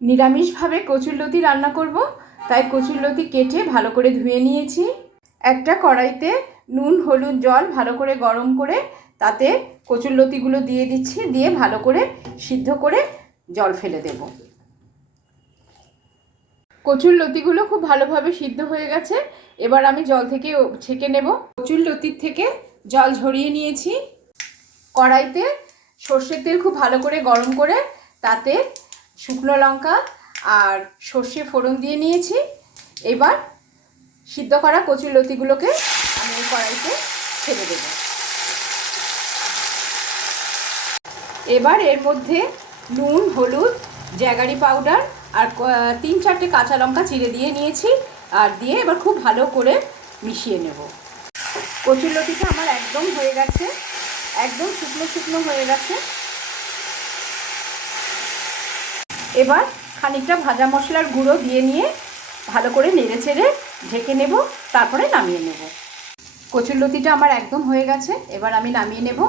নিরামিষভাবে কচুরলতি রান্না করব, তাই কচুরলতি কেটে ভালো করে ধুয়ে নিয়েছি। একটা কড়াইতে নুন হলুদ জল ভালো করে গরম করে তাতে কচুরলতিগুলো দিয়ে দিচ্ছি, দিয়ে ভালো করে সিদ্ধ করে জল ফেলে দেব। কচুরলতিগুলো খুব ভালোভাবে সিদ্ধ হয়ে গেছে, এবার আমি জল থেকে ছেঁকে নেব। কচুরলতির থেকে জল ঝরিয়ে নিয়েছি। কড়াইতে সর্ষের তেল খুব ভালো করে গরম করে তাতে শুকনো লঙ্কা আর সর্ষে ফোড়ন দিয়ে নিয়েছি। এবার সিদ্ধ করা কচুরলতিগুলোকে আমি এই কড়াইতে ছেড়ে দেব। এবার এর মধ্যে নুন হলুদ জ্যাগারি পাউডার আর 3-4টে কাঁচা লঙ্কা চিড়ে দিয়ে নিয়েছি, আর দিয়ে এবার খুব ভালো করে মিশিয়ে নেব। কচুরলতিটা আমার একদম হয়ে গেছে, একদম শুকনো শুকনো হয়ে গেছে। এবার খানিকটা ভাজা মশলার গুঁড়ো দিয়ে নিয়ে ভালো করে নেড়ে চেড়ে ঢেকে নেব, তারপরে নামিয়ে নেব। কচুরলতিটা আমার একদম হয়ে গেছে, এবার আমি নামিয়ে নেব।